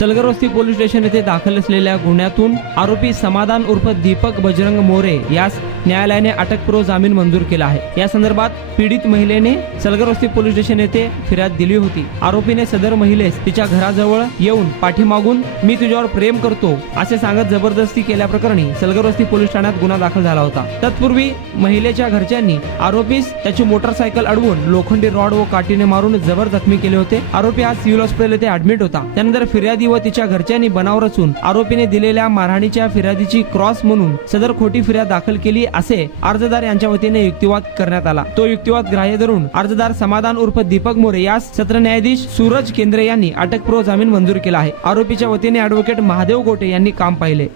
सलगर वस्ती police station येथे दाखल असलेल्या गुन्ह्यातून आरोपी समाधान उर्फ दीपक बजरंग मोरे यास न्यायालयाने अटकपूर्व जामीन मंजूर केला आहे। या संदर्भात पीडित महिलेने सलगर वस्ती पोलीस स्टेशन येथे फिर्याद दिली होती। आरोपीने सदर महिलेस तिच्या घराजवळ येऊन पाठीमागून मी तुझ्यावर प्रेम करतो असे सांगत जबरदस्ती केल्याप्रकरणी सलगर वस्ती पोलीस ठाण्यात गुन्हा दाखल झाला होता। तत्पूर्वी महिलेच्या घरच्यांनी आरोपीस त्याची मोटरसायकल अडवून लोखंडी रॉड व काठीने मारून जबर जखमी केले होते। आरोपी आज सिव्हिल हॉस्पिटल येथे ऍडमिट होता। त्यानंतर फिर्यादी व तिच्या घरच्यांनी बनाव रचून आरोपीने दिलेल्या मारहाणीच्या फिर्यादीची क्रॉस म्हणून सदर खोटी फिर्याद दाखल केली असे अर्जदार यांच्या वतीने युक्तिवाद करण्यात आला। तो युक्तिवाद ग्राह्य धरून अर्जदार समाधान उर्फ दीपक मोरे यास सत्र न्यायाधीश सूरज केंद्रे यांनी अटकपूर्व जामीन मंजूर केला आहे। आरोपीच्या वतीने ऍडव्होकेट महादेव गोटे यांनी काम पाहिले।